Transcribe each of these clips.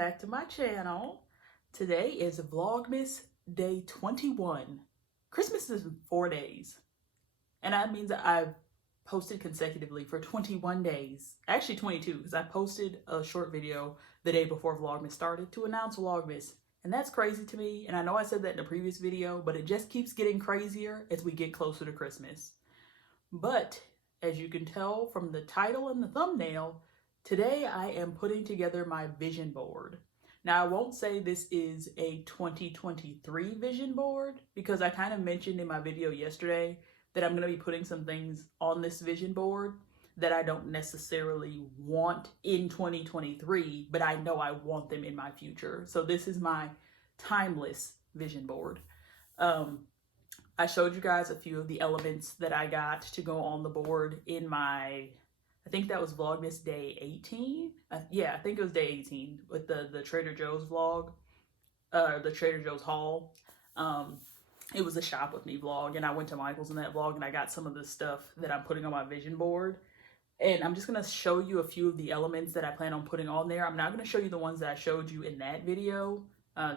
back to my channel. Today is Vlogmas day 21. Christmas is in 4 days. And that means that I've posted consecutively for 21 days. Actually 22, because I posted a short video the day before Vlogmas started to announce Vlogmas. And that's crazy to me. And I know I said that in a previous video, but it just keeps getting crazier as we get closer to Christmas. But as you can tell from the title and the thumbnail, today I am putting together my vision board. Now I won't say this is a 2023 vision board because I kind of mentioned in my video yesterday that I'm going to be putting some things on this vision board that I don't necessarily want in 2023, but I know I want them in my future. So this is my timeless vision board. I showed you guys a few of the elements that I got to go on the board in my, I think that was Vlogmas day 18. Yeah, I think it was day 18 with the Trader Joe's vlog, the Trader Joe's haul. It was a shop with me vlog, and I went to Michael's in that vlog and I got some of the stuff that I'm putting on my vision board. And I'm just going to show you a few of the elements that I plan on putting on there. I'm not going to show you the ones that I showed you in that video,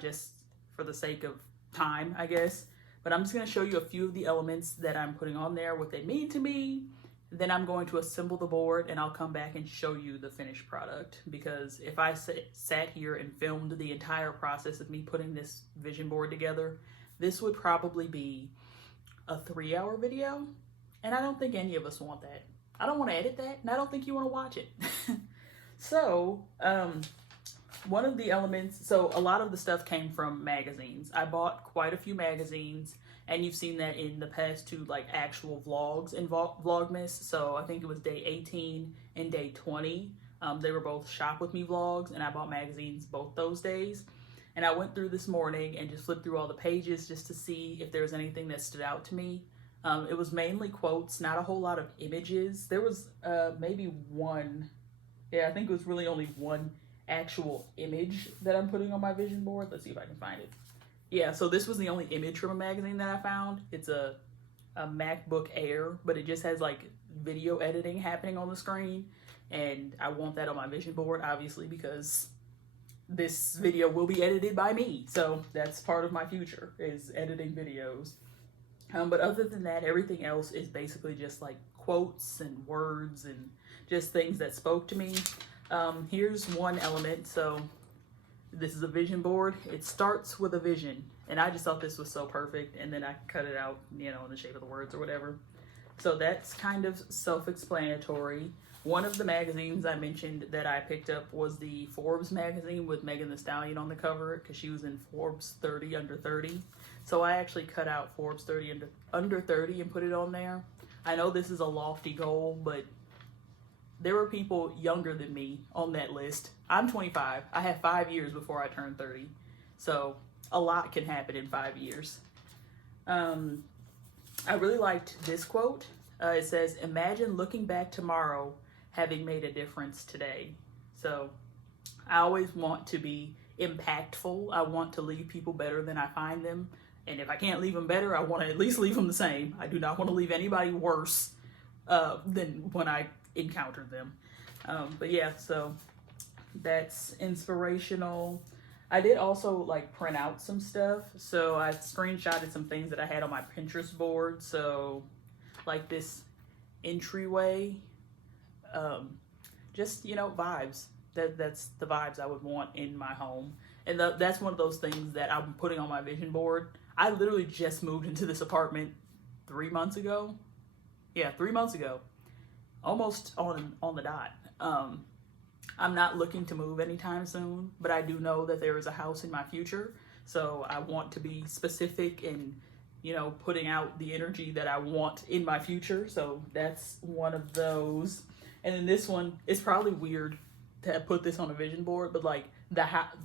just for the sake of time, I guess. But I'm just going to show you a few of the elements that I'm putting on there, what they mean to me. Then I'm going to assemble the board and I'll come back and show you the finished product. Because if I sat here and filmed the entire process of me putting this vision board together, this would probably be a 3-hour video. And I don't think any of us want that. I don't want to edit that, and I don't think you want to watch it. So, one of the elements, so a lot of the stuff came from magazines. I bought quite a few magazines, and you've seen that in the past two like actual vlogs in Vlogmas. So I think it was day 18 and day 20. They were both Shop With Me vlogs, and I bought magazines both those days. And I went through this morning and just flipped through all the pages just to see if there was anything that stood out to me. It was mainly quotes, not a whole lot of images. There was maybe one, I think it was really only one actual image that I'm putting on my vision board. Let's see if I can find it. Yeah, so this was the only image from a magazine that I found. It's a MacBook Air, but it just has like video editing happening on the screen. And I want that on my vision board, obviously, because this video will be edited by me. So that's part of my future, is editing videos. But other than that, everything else is basically just like quotes and words and just things that spoke to me. Here's one element. So this is a vision board. It starts with a vision. And I just thought this was so perfect. And then I cut it out, you know, in the shape of the words or whatever. So that's kind of self-explanatory. One of the magazines I mentioned that I picked up was the Forbes magazine with Megan Thee Stallion on the cover because she was in Forbes 30 under 30. So I actually cut out Forbes 30 under 30 and put it on there. I know this is a lofty goal, but there were people younger than me on that list. I'm 25. I have 5 years before I turn 30. So a lot can happen in 5 years. I really liked this quote. It says, "Imagine looking back tomorrow having made a difference today." So I always want to be impactful. I want to leave people better than I find them. And if I can't leave them better, I want to at least leave them the same. I do not want to leave anybody worse than when I encountered them. But yeah, so that's inspirational. I did also like print out some stuff. So I screenshotted some things that I had on my Pinterest board. So like this entryway, just, you know, vibes. That's the vibes I would want in my home. And that's one of those things that I'm putting on my vision board. I literally just moved into this apartment 3 months ago. Yeah, 3 months ago. Almost on the dot. I'm not looking to move anytime soon, but I do know that there is a house in my future. So I want to be specific and, you know, putting out the energy that I want in my future. So that's one of those. And then this one, it's probably weird to put this on a vision board, but like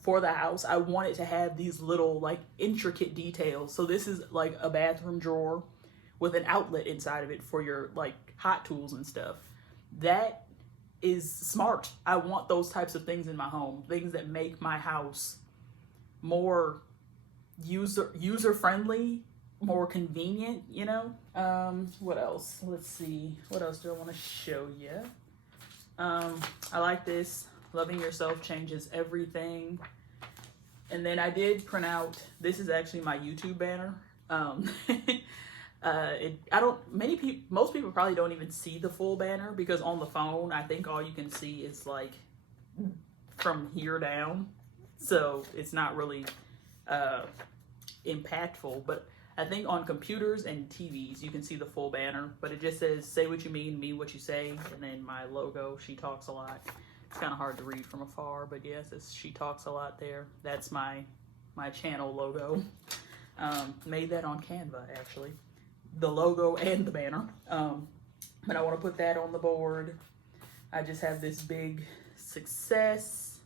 for the house, I want it to have these little like intricate details. So this is like a bathroom drawer with an outlet inside of it for your like hot tools and stuff. That is smart. I want those types of things in my home, things that make my house more user friendly, more convenient, you know. What else? Let's see. What else do I want to show you? I like this. Loving yourself changes everything. And then I did print out, this is actually my YouTube banner. Most people probably don't even see the full banner, because on the phone, I think all you can see is like from here down. So it's not really impactful, but I think on computers and TVs, you can see the full banner, but it just says, say what you mean what you say. And then my logo, She Talks a Lot. It's kind of hard to read from afar, but yes, it's She Talks a Lot there. That's my channel logo. Made that on Canva, actually. The logo and the banner. But I want to put that on the board. I just have this big success.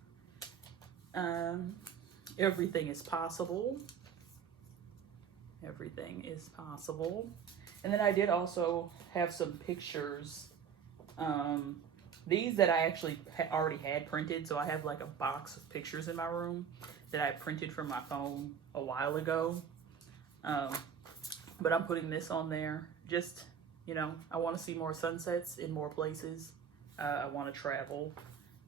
Everything is possible. Everything is possible. And then I did also have some pictures. These that I actually already had printed. So I have like a box of pictures in my room that I printed from my phone a while ago. But I'm putting this on there. Just, you know, I want to see more sunsets in more places. I want to travel,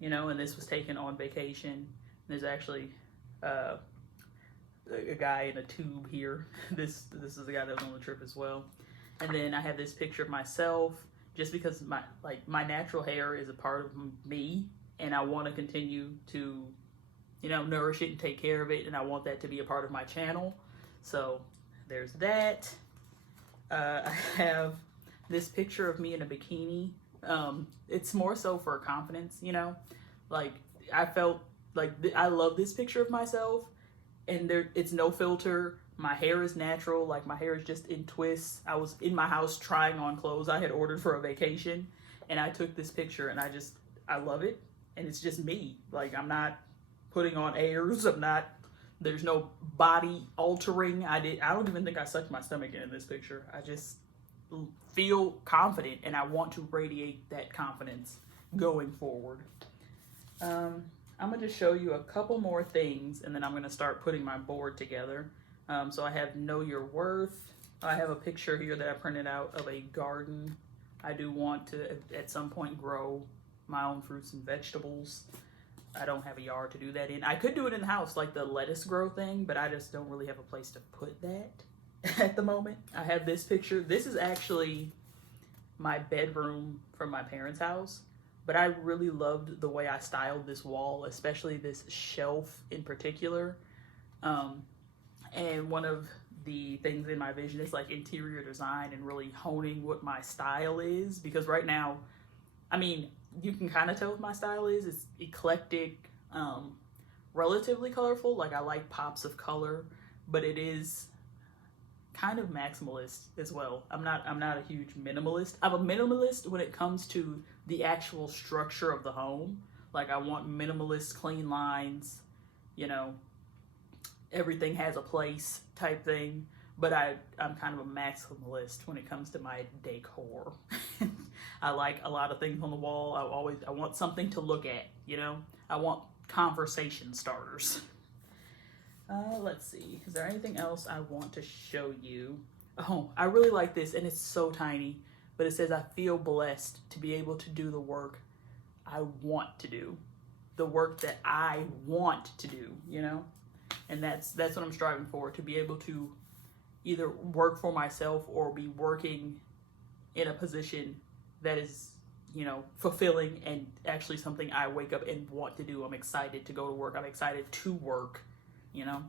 you know, and this was taken on vacation. There's actually a guy in a tube here. This is the guy that was on the trip as well. And then I have this picture of myself, just because my natural hair is a part of me, and I want to continue to, you know, nourish it and take care of it, and I want that to be a part of my channel. So there's that. I have this picture of me in a bikini. It's more so for confidence, you know, like I felt like I love this picture of myself, and it's no filter. My hair is natural, like my hair is just in twists. I was in my house trying on clothes I had ordered for a vacation, and I took this picture, and I love it, and it's just me. Like, I'm not putting on airs. There's no body altering. I don't even think I sucked my stomach in this picture. I just feel confident, and I want to radiate that confidence going forward. I'm gonna just show you a couple more things, and then I'm gonna start putting my board together. So I have Know Your Worth. I have a picture here that I printed out of a garden. I do want to, at some point, grow my own fruits and vegetables. I don't have a yard to do that in. I could do it in the house, like the lettuce grow thing, but I just don't really have a place to put that at the moment. I have this picture. This is actually my bedroom from my parents' house, but I really loved the way I styled this wall, especially this shelf in particular. And one of the things in my vision is like interior design and really honing what my style is, because right now, I mean, you can kind of tell what my style is. It's eclectic, relatively colorful. Like, I like pops of color, but it is kind of maximalist as well. I'm not a huge minimalist. I'm a minimalist when it comes to the actual structure of the home. Like, I want minimalist, clean lines, you know, everything has a place type thing. But I'm kind of a maximalist when it comes to my decor. I like a lot of things on the wall. I want something to look at, you know? I want conversation starters. Let's see. Is there anything else I want to show you? Oh, I really like this, and it's so tiny. But it says, I feel blessed to be able to do the work I want to do. The work that I want to do, you know? And that's what I'm striving for, to be able to either work for myself or be working in a position that is, you know, fulfilling and actually something I wake up and want to do. I'm excited to go to work. I'm excited to work, you know.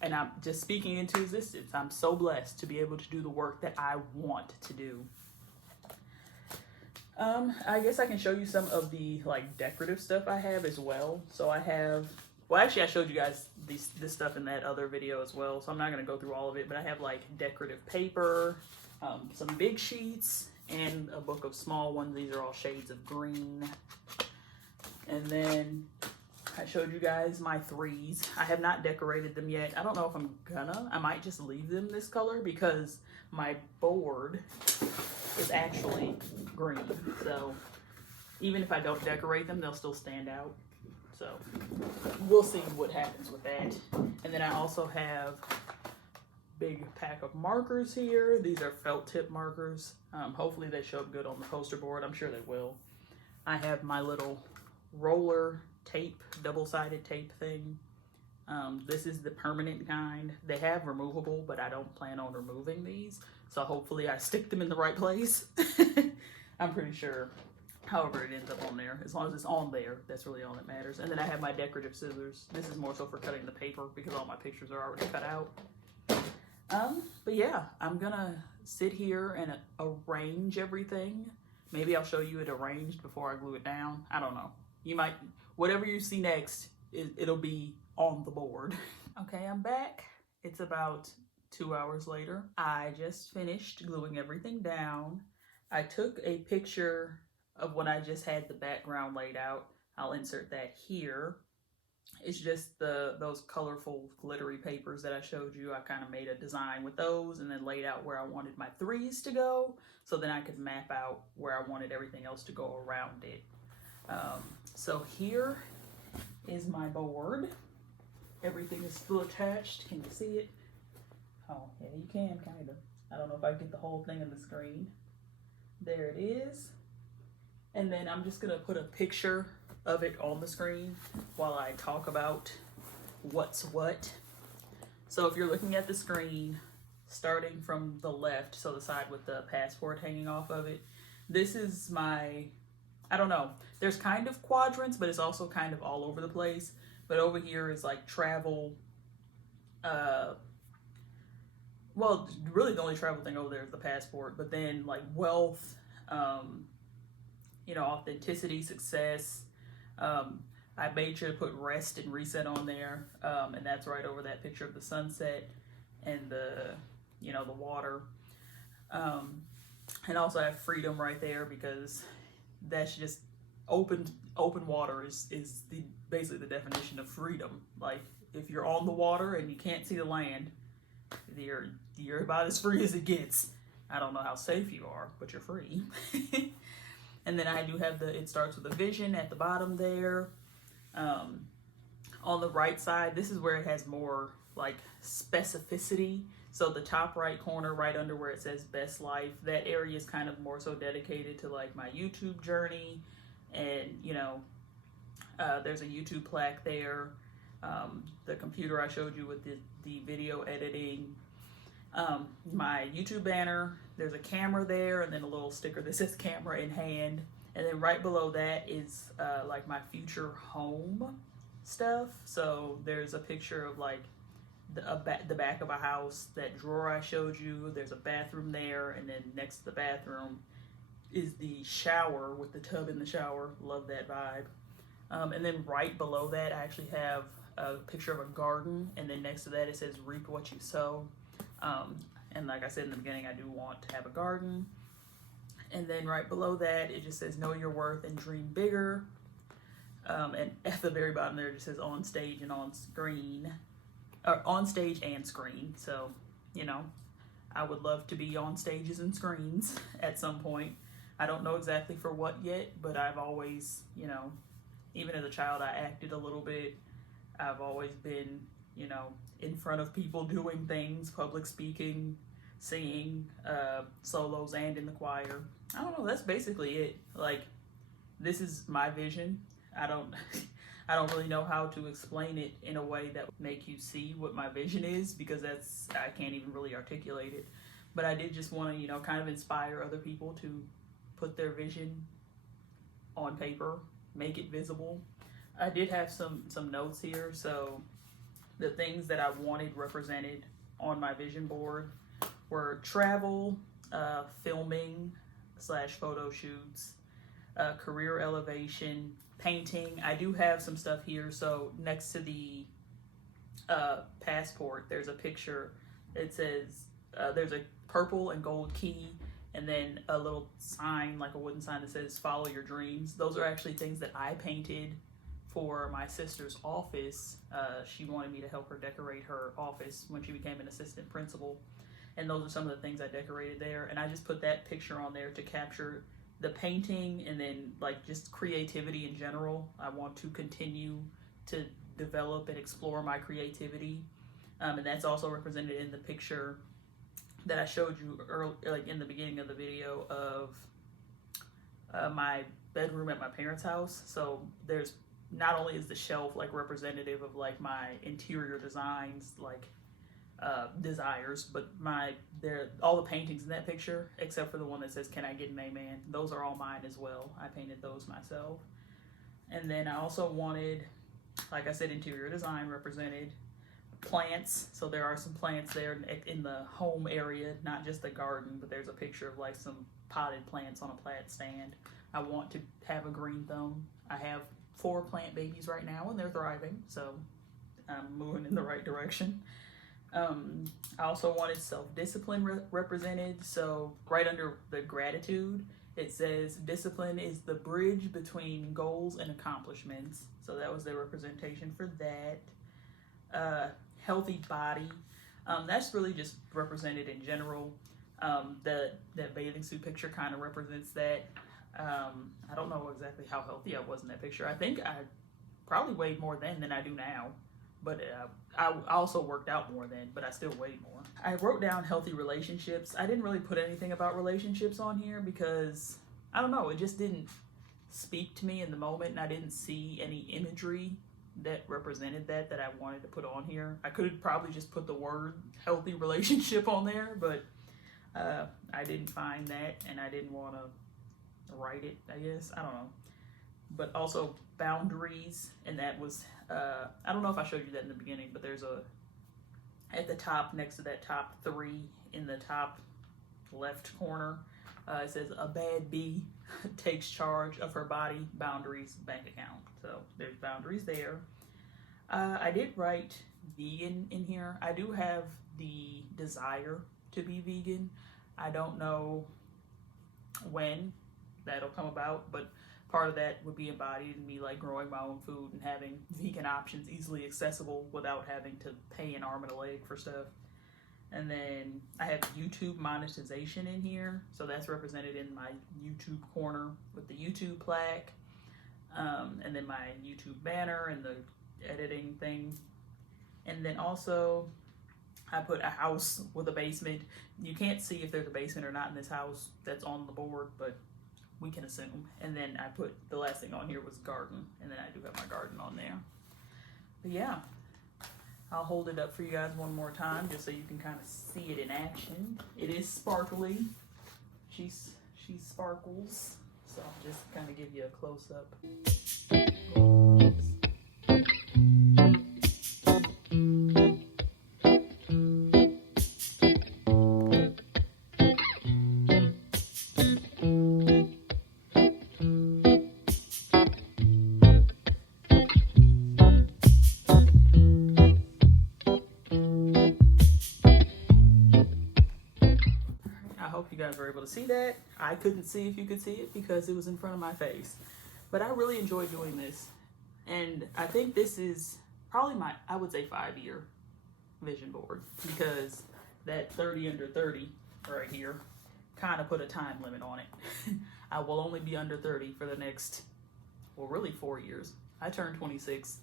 And I'm just speaking into existence. I'm so blessed to be able to do the work that I want to do. I guess I can show you some of the like decorative stuff I have as well. So I have, well, actually I showed you guys this stuff in that other video as well, so I'm not going to go through all of it, but I have like decorative paper, some big sheets, and a book of small ones. These are all shades of green. And then I showed you guys my threes. I have not decorated them yet. I don't know if I'm gonna. I might just leave them this color because my board is actually green. So even if I don't decorate them, they'll still stand out. So we'll see what happens with that. And then I also have big pack of markers here. These are felt tip markers. Hopefully they show up good on the poster board. I'm sure they will. I have my little roller tape, double-sided tape thing. This is the permanent kind. They have removable, but I don't plan on removing these. So hopefully I stick them in the right place. I'm pretty sure. However it ends up on there. As long as it's on there, that's really all that matters. And then I have my decorative scissors. This is more so for cutting the paper because all my pictures are already cut out. But yeah, I'm gonna sit here and arrange everything. Maybe I'll show you it arranged before I glue it down. I don't know. You might, whatever you see next, it'll be on the board. Okay, I'm back. It's about 2 hours later. I just finished gluing everything down. I took a picture of when I just had the background laid out. I'll insert that here. It's just those colorful glittery papers that I showed you. I kind of made a design with those and then laid out where I wanted my threes to go, so then I could map out where I wanted everything else to go around it. So here is my board. Everything is still attached. Can you see it? Oh, yeah, you can, kind of. I don't know if I can get the whole thing on the screen. There it is. And then I'm just gonna put a picture of it on the screen while I talk about what's what. So if you're looking at the screen, starting from the left, so the side with the passport hanging off of it, this is my, I don't know, there's kind of quadrants, but it's also kind of all over the place. But over here is like travel, well, really the only travel thing over there is the passport, but then like wealth, you know, authenticity, success. I made sure to put rest and reset on there, and that's right over that picture of the sunset and the, you know, the water. And also I have freedom right there because that's just open water is basically the definition of freedom. Like if you're on the water and you can't see the land, you're about as free as it gets. I don't know how safe you are, but you're free. And then I do have it starts with a vision at the bottom there. On the right side, this is where it has more like specificity. So the top right corner, right under where it says best life, that area is kind of more so dedicated to like my YouTube journey. And, you know, there's a YouTube plaque there. The computer I showed you with the video editing. My YouTube banner, there's a camera there, and then a little sticker that says camera in hand. And then right below that is like my future home stuff. So there's a picture of like the back of a house, that drawer I showed you. There's a bathroom there, and then next to the bathroom is the shower with the tub in the shower. Love that vibe. And then right below that, I actually have a picture of a garden, and then next to that it says reap what you sow. And like I said in the beginning, I do want to have a garden. And then right below that, it just says know your worth and dream bigger. And at the very bottom there, it just says on stage and on screen, or on stage and screen. So, you know, I would love to be on stages and screens at some point. I don't know exactly for what yet, but I've always, you know, even as a child, I acted a little bit. I've always been, you know, in front of people doing things, public speaking, singing, solos, and in the choir. I don't know, that's basically it. Like, this is my vision. I don't really know how to explain it in a way that would make you see what my vision is, because I can't even really articulate it. But I did just want to, you know, kind of inspire other people to put their vision on paper, make it visible. I did have some notes here. So the things that I wanted represented on my vision board were travel, filming / photo shoots, career elevation, painting. I do have some stuff here. So next to the passport, there's a picture. It says there's a purple and gold key, and then a little sign, like a wooden sign that says follow your dreams. Those are actually things that I painted for my sister's office. She wanted me to help her decorate her office when she became an assistant principal. And those are some of the things I decorated there. And I just put that picture on there to capture the painting and then like just creativity in general. I want to continue to develop and explore my creativity. And that's also represented in the picture that I showed you early, like in the beginning of the video, of my bedroom at my parents' house. So there's not only is the shelf like representative of like my interior designs, like desires, but they're all the paintings in that picture except for the one that says "Can I get an amen?" Those are all mine as well. I painted those myself. And then I also wanted, like I said, interior design represented. Plants, so there are some plants there in the home area, not just the garden, but there's a picture of like some potted plants on a plant stand. I want to have a green thumb. I have 4 plant babies right now and they're thriving, so I'm moving in the right direction. I also wanted self-discipline represented, so right under the gratitude it says discipline is the bridge between goals and accomplishments, so that was the representation for that. Healthy body, that's really just represented in general. That bathing suit picture kind of represents that. I don't know exactly how healthy I was in that picture. I think I probably weighed more then than I do now, but I also worked out more then, but I still weighed more. I wrote down healthy relationships. I didn't really put anything about relationships on here because, I don't know, it just didn't speak to me in the moment, and I didn't see any imagery that represented that I wanted to put on here. I could probably just put the word healthy relationship on there, but I didn't find that, and I didn't want to write it, I guess. I don't know. But also boundaries, and that was, I don't know if I showed you that in the beginning, but there's at the top, next to that top 3, in the top left corner, it says a bad bee takes charge of her body, boundaries, bank account. So there's boundaries there. I did write vegan in here. I do have the desire to be vegan. I don't know when that'll come about, but part of that would be embodied in me like growing my own food and having vegan options easily accessible without having to pay an arm and a leg for stuff. And then I have YouTube monetization in here. So that's represented in my YouTube corner with the YouTube plaque. And then my YouTube banner and the editing thing. And then also I put a house with a basement. You can't see if there's a basement or not in this house that's on the board, but we can assume. And then I put, the last thing on here was garden. And then I do have my garden on there. But yeah. I'll hold it up for you guys one more time just so you can kind of see it in action. It is sparkly. She sparkles. So I'll just kind of give you a close-up. You guys were able to see that. I couldn't see if you could see it because it was in front of my face, but I really enjoy doing this, and I think this is probably my, I would say, 5-year vision board, because that 30 under 30 right here kind of put a time limit on it. I will only be under 30 for the next, well, really 4 years. I turned 26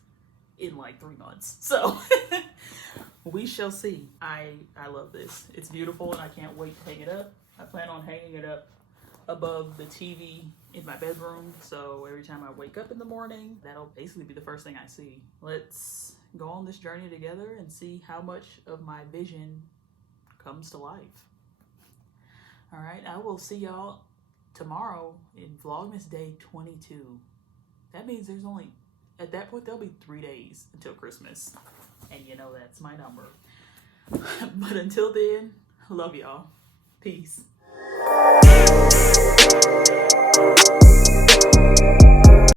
in like 3 months, so we shall see. I love this. It's beautiful, and I can't wait to hang it up. I plan on hanging it up above the TV in my bedroom, so every time I wake up in the morning, that'll basically be the first thing I see. Let's go on this journey together and see how much of my vision comes to life. All right, I will see y'all tomorrow in Vlogmas Day 22. That means there's only, at that point, there'll be 3 days until Christmas, and you know that's my number. But until then, I love y'all. Peace.